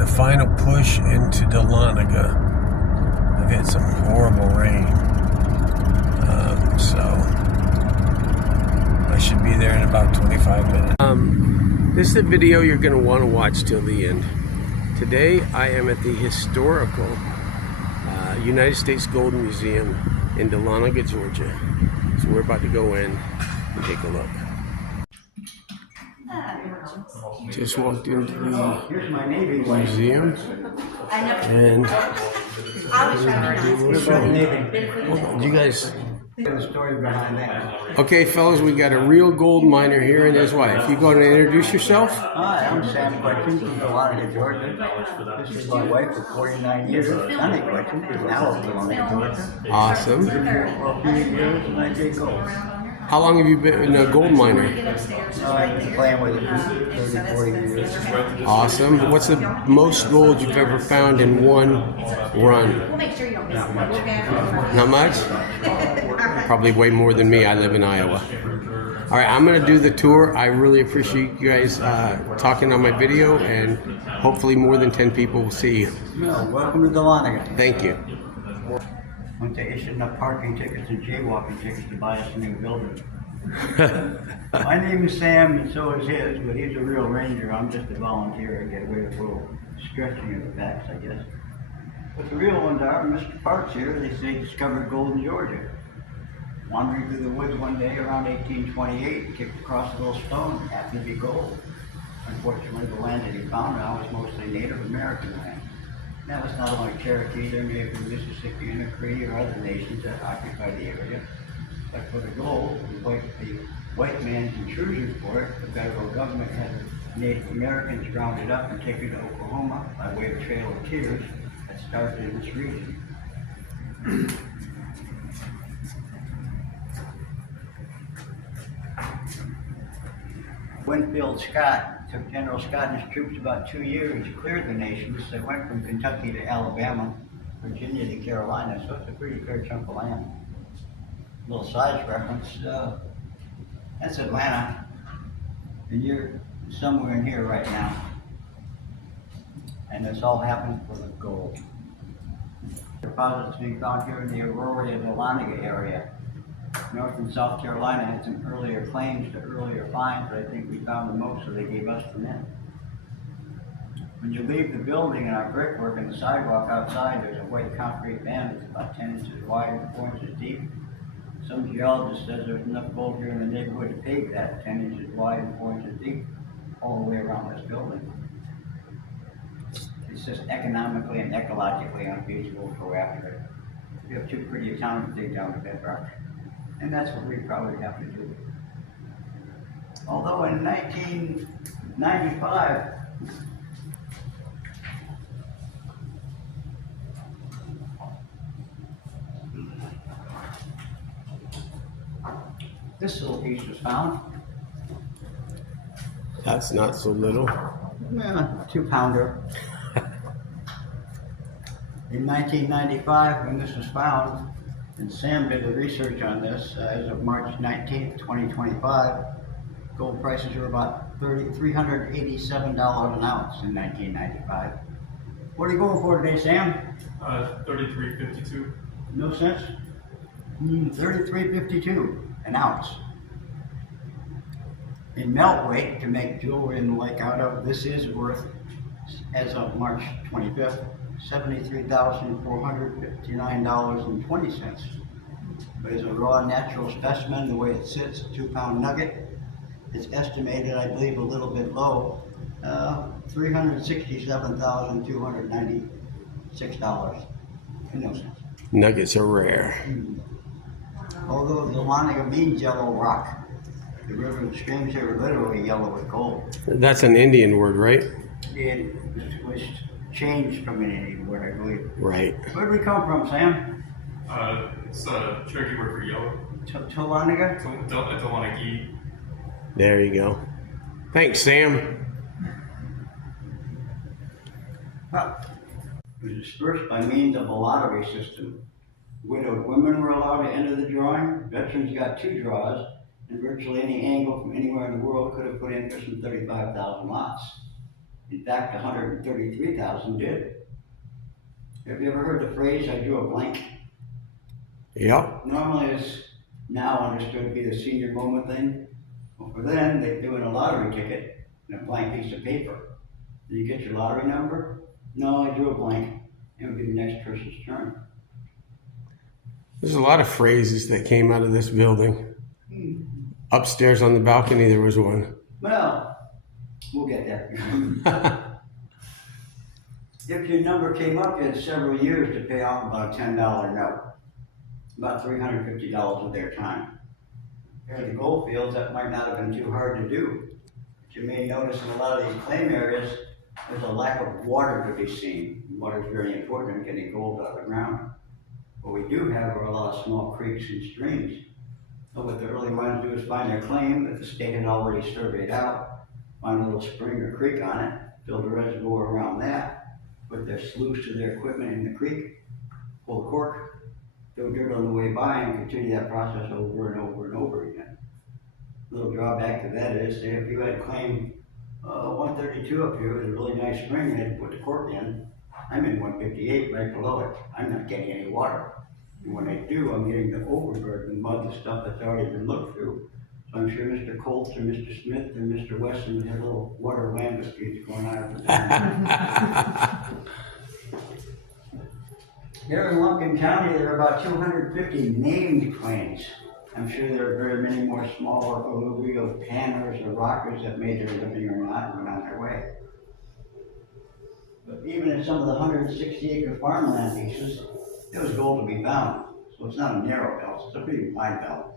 the final push into Dahlonaga. I've had some horrible rain, so I should be there in about 25 minutes. This is a video you're going to want to watch till the end. Today I am at the historical United States Gold Museum in Dahlonaga, Georgia. So we're about to go in and take a look. Just walked into the museum and you guys. Okay, fellas, we got a real gold miner here and his wife. You going to introduce yourself? Hi, I'm Sam Quetchen from Dahlonaga, Georgia. This is my wife for 49 years, Sonny Quetchen, who's now of Dahlonaga, Georgia. Awesome. For a few years, and I did gold. How long have you been a gold miner? I've been playing with it for 30, 40 years. Awesome. What's the most gold you've ever found in one run? Not much. Not much? Probably way more than me. I live in Iowa. All right, I'm going to do the tour. I really appreciate you guys talking on my video, and hopefully more than 10 people will see you. No, welcome to Dahlonaga. Thank you. Went to issue enough parking tickets and jaywalking tickets to buy us a new building. My name is Sam, and so is his, but he's a real ranger. I'm just a volunteer. I get away with a little stretching of the facts, I guess. But the real ones are Mr. Parks here. They say he discovered gold in Georgia. Wandering through the woods one day around 1828, he kicked across a little stone and happened to be gold. Unfortunately, the land that he found now is mostly Native American land. That was not only Cherokee, there may have been Mississippian or Cree or other nations that occupied the area. But for the gold, the white man's intrusion for it, the federal government had Native Americans rounded up and taken to Oklahoma by way of Trail of Tears that started in this region. Winfield Scott took General Scott and his troops about 2 years to clear the nations. They went from Kentucky to Alabama, Virginia to Carolina, so it's a pretty fair chunk of land. Little size reference, that's Atlanta, and you're somewhere in here right now. And this all happened for the gold. Deposits being found here in the Aurora and Dahlonaga area. North and South Carolina had some earlier claims to earlier finds, but I think we found the most, so they gave us permit. When you leave the building and our brickwork and the sidewalk outside, there's a white concrete band that's about 10 inches wide and 4 inches deep. Some geologist says there's enough gold here in the neighborhood to pave that 10 inches wide and 4 inches deep all the way around this building. It's just economically and ecologically unfeasible to go after it. We have too pretty a town to dig down to bedrock. And that's what we probably have to do. Although in 1995, this little piece was found. That's not so little. Yeah, 2-pounder. In 1995, when this was found, and Sam did the research on this, as of March 19th, 2025, gold prices were about $387 an ounce in 1995. What are you going for today, Sam? $33.52. No sense? $33.52 an ounce. In melt weight, to make jewelry and the like out of, this is worth, as of March 25th, $73,459.20. But as a raw natural specimen, the way it sits, a 2-pound nugget, it's estimated, I believe, a little bit low, $367,296. No sense. Nuggets are rare. Although Dahlonaga means yellow rock, the river and streams here are literally yellow with gold. That's an Indian word, right? It was changed from an Indian word, I believe. Right. Where did we come from, Sam? It's a Cherokee word for yellow. Dahlonaga? Dahlonaga. There you go. Thanks, Sam. Well, it was dispersed by means of a lottery system. Widowed women were allowed to enter the drawing. Veterans got 2 draws, and virtually any angle from anywhere in the world could have put in for some 35,000 lots. In fact, 133,000 did. Have you ever heard the phrase, I drew a blank? Yep. Normally it's now understood to be the senior moment thing. Well, for them, they do in a lottery ticket and a blank piece of paper. Do you get your lottery number? No, I drew a blank. It would be the next person's turn. There's a lot of phrases that came out of this building. Upstairs on the balcony, there was one. Well, we'll get there. If your number came up, you had several years to pay off about a $10 note. About $350 of their time. Here in the gold fields, that might not have been too hard to do. But you may notice in a lot of these claim areas, there's a lack of water to be seen. Water is very important in getting gold out of the ground. What we do have are a lot of small creeks and streams. So what the early miners do is find their claim that the state had already surveyed out, find a little spring or creek on it, build a reservoir around that, put their sluice to their equipment in the creek, pull the cork, throw dirt on the way by, and continue that process over and over and over again. The little drawback to that is, say if you had claim 132 up here with a really nice spring, you had to put the cork in. I'm in 158 right below it. I'm not getting any water. And when I do, I'm getting the overburden, the mud, the stuff that's already been looked through. So I'm sure Mr. Colts or Mr. Smith or Mr. Weston would have little water land disputes going on at the time. Here in Lumpkin County, there are about 250 named claims. I'm sure there are very many more smaller alluvial panners or rockers that made their living or not and went on their way. But even in some of the 160-acre farmland pieces, there was gold to be found. So it's not a narrow belt, it's a pretty wide belt.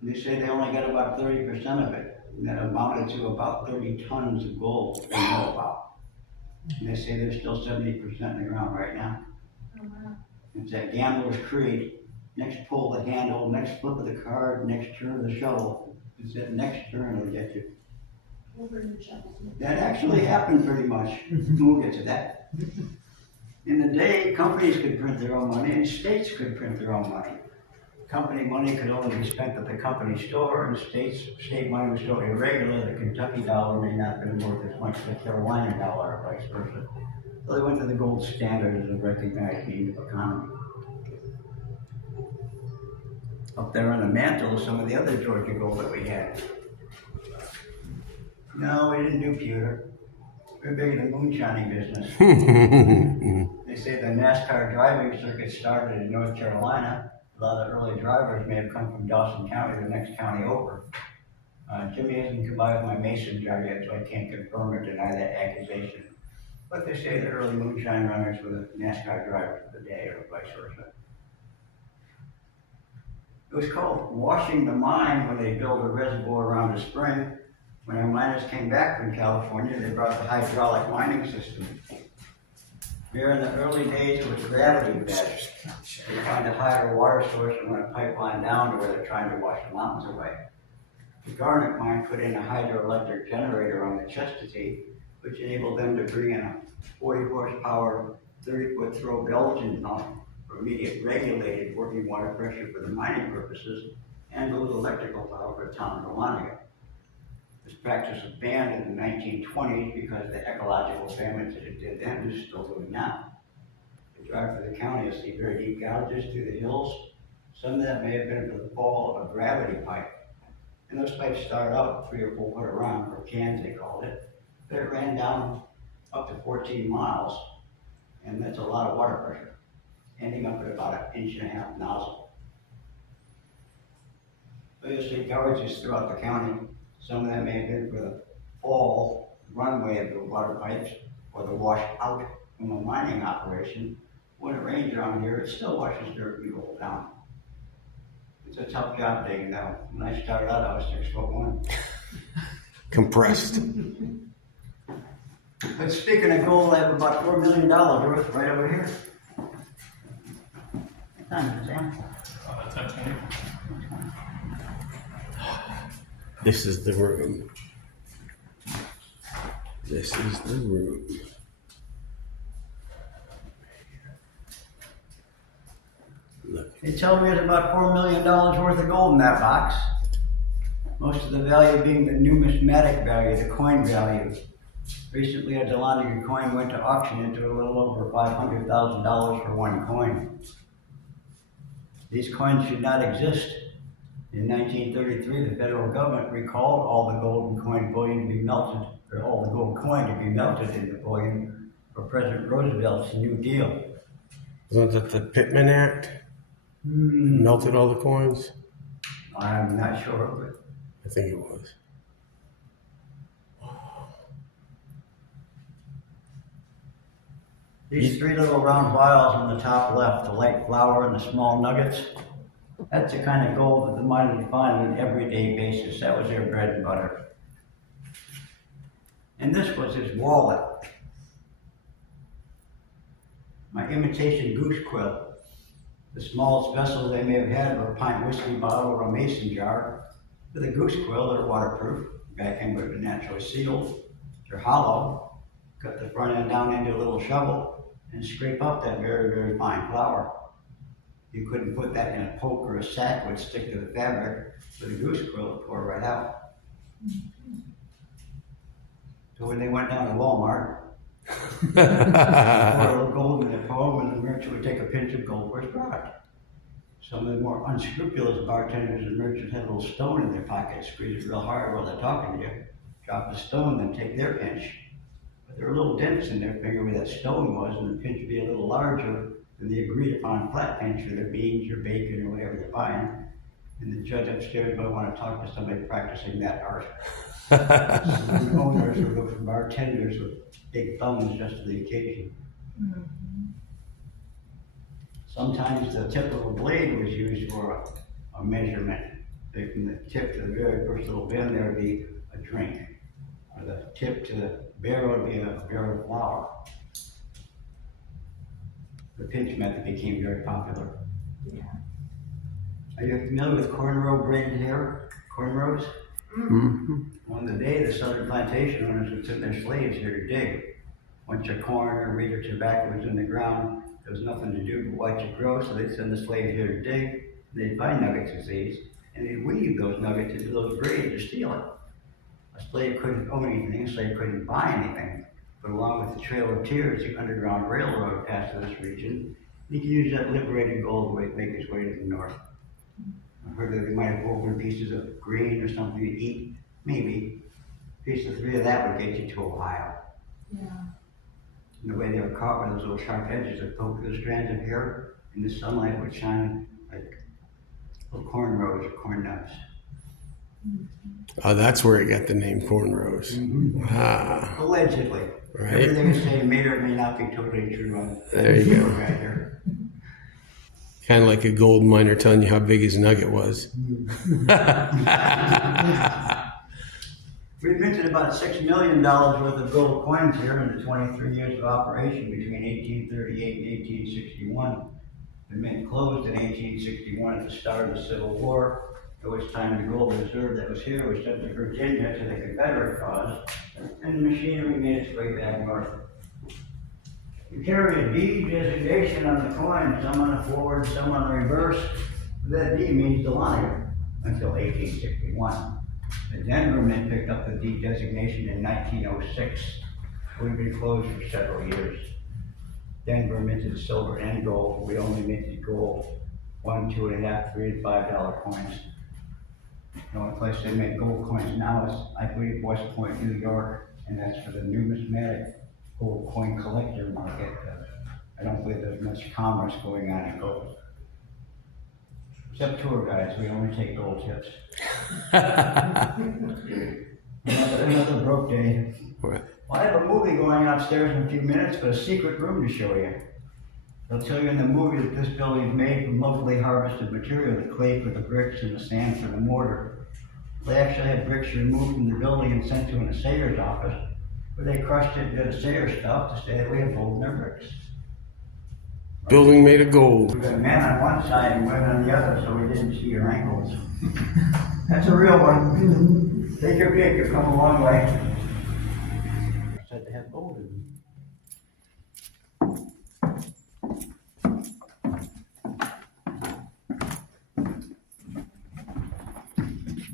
And they say they only got about 30% of it, and that amounted to about 30 tons of gold they know about. And they say there's still 70% in the ground right now. Oh, wow. It's that gambler's creed. Next pull of the handle, next flip of the card, next turn of the shovel. It's that next turn will get you. That actually happened pretty much. We'll get to that. In the day, companies could print their own money and states could print their own money. Company money could only be spent at the company store, and state money was so irregular the Kentucky dollar may not have been worth as much as the Carolina dollar or vice versa. So they went to the gold standard as a recognized means of economy. Up there on the mantle is some of the other Georgia gold that we had. No, we didn't do pewter. We're big in the moonshining business. They say the NASCAR driving circuit started in North Carolina. A lot of the early drivers may have come from Dawson County, the next county over. Jimmy hasn't come by with my mason jar yet, so I can't confirm or deny that accusation. But they say the early moonshine runners were the NASCAR drivers of the day, or vice versa. It was called washing the mine when they built a reservoir around a spring. When our miners came back from California, they brought the hydraulic mining system. Here in the early days, it was gravity fed. They find a higher water source and run a pipeline down to where they're trying to wash the mountains away. The Garnet mine put in a hydroelectric generator on the Chestatee, which enabled them to bring in a 40 horsepower, 30-foot throw Belgian pump for immediate regulated working water pressure for the mining purposes, and a little electrical power for the town of Dahlonaga. This practice was banned in the 1920s because the ecological damage that it did then is still doing now. If you drive through the county, you'll see very deep gouges through the hills. Some of that may have been for the fall of a gravity pipe. And those pipes started out 3 or 4 foot around, or cans they called it. But it ran down up to 14 miles, and that's a lot of water pressure, ending up at about 1.5 inch nozzle. So you'll see gouges throughout the county. Some of that may have been for the fall runway of the water pipes or the wash out from a mining operation. When it rains around here, it still washes dirt and gold down. It's a tough job digging though. When I started out, I was 6'1". Compressed. But speaking of gold, I have about $4 million worth right over here. What time is it, Sam? 10:20. This is the room. This is the room. Look. They tell me there's about $4 million worth of gold in that box. Most of the value being the numismatic value, the coin value. Recently, a Dahlonaga coin went to auction into a little over $500,000 for one coin. These coins should not exist. In 1933, the federal government recalled all the gold coin bullion to be melted, or all the gold coin to be melted into bullion for President Roosevelt's New Deal. Wasn't that the Pittman Act? Melted all the coins? I'm not sure of it. I think it was. These three little round vials on the top left, the light flour and the small nuggets, that's the kind of gold that the miners find on an everyday basis. That was their bread and butter. And this was his wallet. My imitation goose quill. The smallest vessel they may have had were a pint whiskey bottle or a mason jar. With a goose quill, they're waterproof. Back end would have been naturally sealed. They're hollow. Cut the front end down into a little shovel and scrape up that very, very fine flour. You couldn't put that in a poke or a sack, it would stick to the fabric. With a goose quill, it would pour right out. So when they went down to Walmart, pour a little gold in the foam, and the merchant would take a pinch of gold for his product. Some of the more unscrupulous bartenders and merchants had a little stone in their pocket, squeeze it real hard while they're talking to you, drop the stone, then take their pinch. But there were little dents in their finger where that stone was, and the pinch would be a little larger than the agreed upon flat pinch for their beans or bacon or whatever they're buying. And the judge upstairs might want to talk to somebody practicing that art. Some owners would go from bartenders with big thumbs just for the occasion. Sometimes the tip of a blade was used for a measurement. From the tip to the very first little bend, there would be a drink. Or the tip to the barrel would be a barrel of flour. The pinch method became very popular. Yeah. Are you familiar with cornrow braided hair? Cornrows? On the day, the southern plantation owners would send their slaves here to dig. Once your corn or wheat or tobacco was in the ground, there was nothing to do but watch it grow, so they'd send the slaves here to dig, and they'd find nuggets of these, and they'd weave those nuggets into those braids to steal it. A slave couldn't own anything, a slave couldn't buy anything, but along with the Trail of Tears, the Underground Railroad passed through this region, he could use that liberated gold to make his way to the north. I heard that they might have woven pieces of grain or something to eat. Maybe. A piece of 3 of that would get you to Ohio. Yeah. And the way they were caught were those little sharp edges that poke through the strands of hair, and the sunlight would shine like little cornrows or corn nuts. Oh, that's where it got the name cornrows. Ah, Allegedly. right. Everything you say may or may not be totally true. There you go. Right here. Kind of like a gold miner telling you how big his nugget was. We've minted about $6 million worth of gold coins here in the 23 years of operation between 1838 and 1861. The mint closed in 1861 at the start of the Civil War, at which time the gold reserve that was here was sent to Virginia to the Confederate cause, and the machinery made its way back north. You carry a D designation on the coin, some on the forward, some on the reverse. That D means Dahlonaga until 1861. The Denver Mint picked up the D designation in 1906. We've been closed for several years. Denver minted silver and gold. We only minted gold. $1, $2.5, $3, and $5 coins. The only place they make gold coins now is, I believe, West Point, New York, and that's for the numismatic gold coin collector market. I don't believe there's much commerce going on in gold. Except tour guides, we only take gold tips. Another broke day. What? Well, I have a movie going upstairs in a few minutes, but a secret room to show you. They'll tell you in the movie that this building is made from locally harvested material, the clay for the bricks and the sand for the mortar. They actually had bricks removed from the building and sent to an assayer's office, where they crushed it and did assayer stuff to say that we have gold in their bricks. Building made of gold. We've got men on one side and women on the other, so we didn't see your ankles. That's a real one. Take your pick, you've come a long way. Said they have gold in them.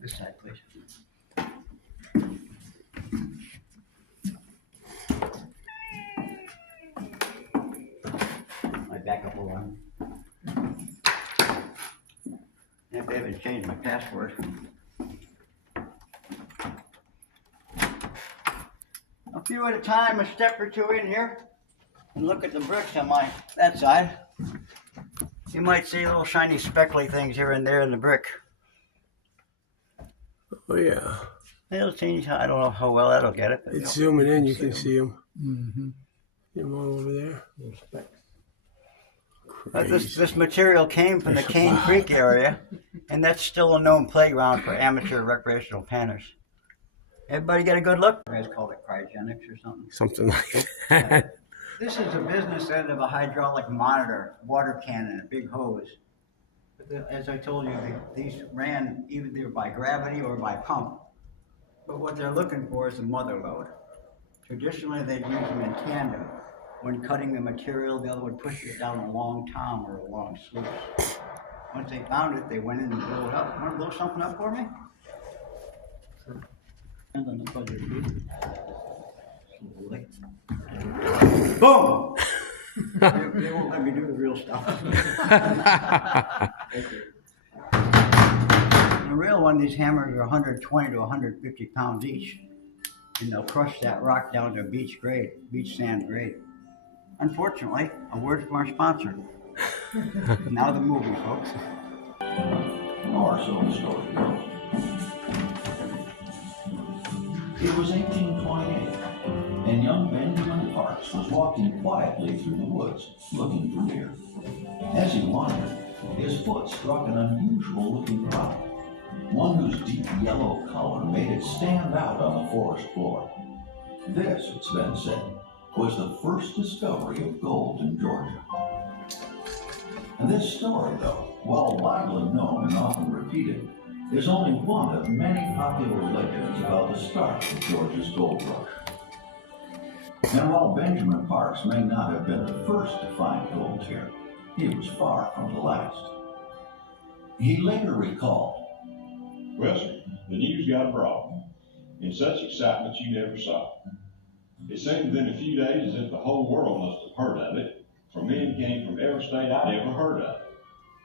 This side, please. They haven't changed my password. A few at a time, a step or two in here, and look at the bricks on that side. You might see little shiny speckly things here and there in the brick. Oh yeah. Little teeny, I don't know how well that'll get it. But It's zooming in, you can see them. Mm-hmm. Them all over there. This material came from the Cane Creek area, and that's still a known playground for amateur recreational panners. Everybody get a good look? You guys call it cryogenics or something? Something like that. This is a business end of a hydraulic monitor, water cannon, a big hose. But as I told you, these ran either by gravity or by pump. But what they're looking for is a mother load. Traditionally, they'd use them in tandem. When cutting the material, the other would push it down a long tom or a long sluice. Once they found it, they went in and blew it up. Want to blow something up for me? Sure. And on the budget. Boom! they won't let me do the real stuff. The real one, these hammers are 120 to 150 pounds each. And they'll crush that rock down to beach sand grade. Unfortunately, a word from our sponsor. Now the movie, folks. Or so the story goes. It was 1828, and young Benjamin Parks was walking quietly through the woods, looking for deer. As he wandered, his foot struck an unusual-looking rock, one whose deep yellow color made it stand out on the forest floor. This, it's been said, was the first discovery of gold in Georgia. And this story, though, while widely known and often repeated, is only one of many popular legends about the start of Georgia's gold rush. And while Benjamin Parks may not have been the first to find gold here, he was far from the last. He later recalled, "Well, sir, the news got abroad, in such excitement you never saw. It seemed within a few days as if the whole world must have heard of it, for men came from every state I'd ever heard of.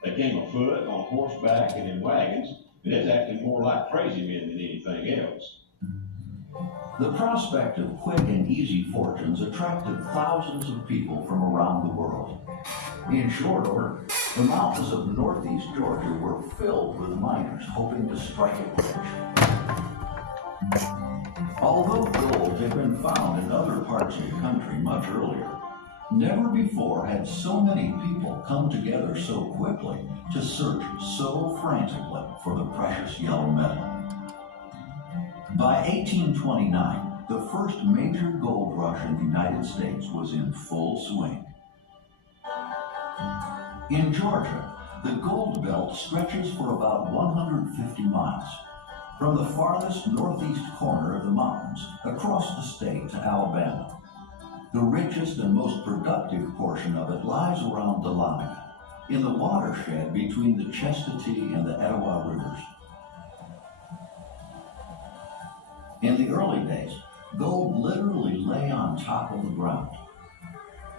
They came afoot, on horseback, and in wagons, and it's acting more like crazy men than anything else." The prospect of quick and easy fortunes attracted thousands of people from around the world. In short order, the mountains of northeast Georgia were filled with miners hoping to strike it rich. Although gold had been found in other parts of the country much earlier, never before had so many people come together so quickly to search so frantically for the precious yellow metal. By 1829, the first major gold rush in the United States was in full swing. In Georgia, the gold belt stretches for about 150 miles, from the farthest northeast corner of the mountains across the state to Alabama. The richest and most productive portion of it lies around Dahlonaga, in the watershed between the Chestatee and the Etowah rivers. In the early days, gold literally lay on top of the ground.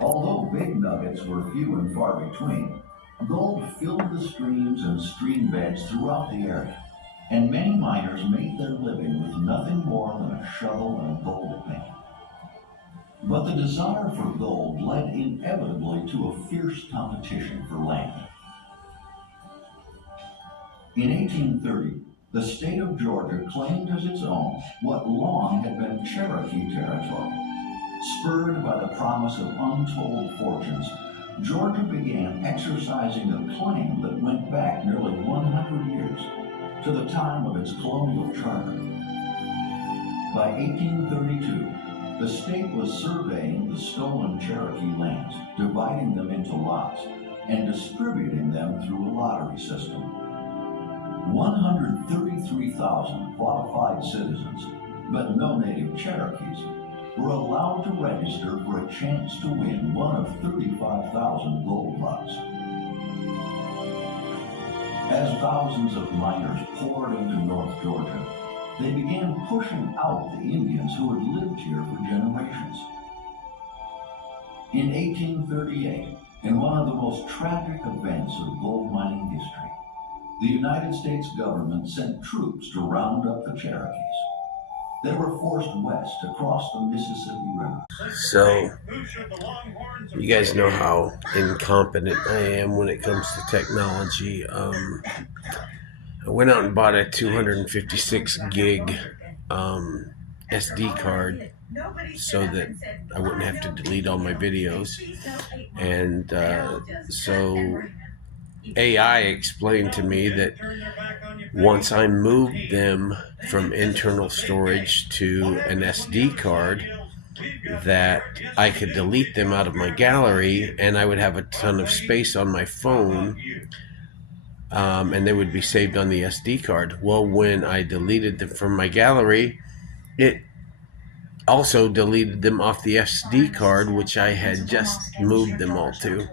Although big nuggets were few and far between, gold filled the streams and stream beds throughout the area, and many miners made their living with nothing more than a shovel and a gold pan. But the desire for gold led inevitably to a fierce competition for land. In 1830, the state of Georgia claimed as its own what long had been Cherokee territory. Spurred by the promise of untold fortunes, Georgia began exercising a claim that went back nearly 100 years, to the time of its colonial charter. By 1832, the state was surveying the stolen Cherokee lands, dividing them into lots, and distributing them through a lottery system. 133,000 qualified citizens, but no native Cherokees, were allowed to register for a chance to win one of 35,000 gold lots. As thousands of miners poured into North Georgia, they began pushing out the Indians who had lived here for generations. In 1838, in one of the most tragic events of gold mining history, the United States government sent troops to round up the Cherokees. They were forced west across the Mississippi River. So, you guys know how incompetent I am when it comes to technology. I went out and bought a 256 gig SD card so that I wouldn't have to delete all my videos. And so AI explained to me that once I moved them from internal storage to an SD card, that I could delete them out of my gallery and I would have a ton of space on my phone, and they would be saved on the SD card. Well, when I deleted them from my gallery, it also deleted them off the SD card, which I had just moved them all to.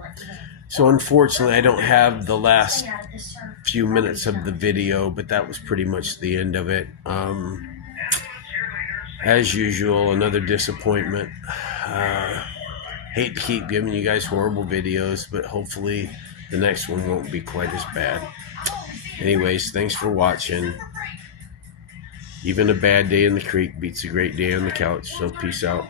So unfortunately, I don't have the last few minutes of the video, but that was pretty much the end of it. As usual, another disappointment. Hate to keep giving you guys horrible videos, but hopefully the next one won't be quite as bad. Anyways, thanks for watching. Even a bad day in the creek beats a great day on the couch, so peace out.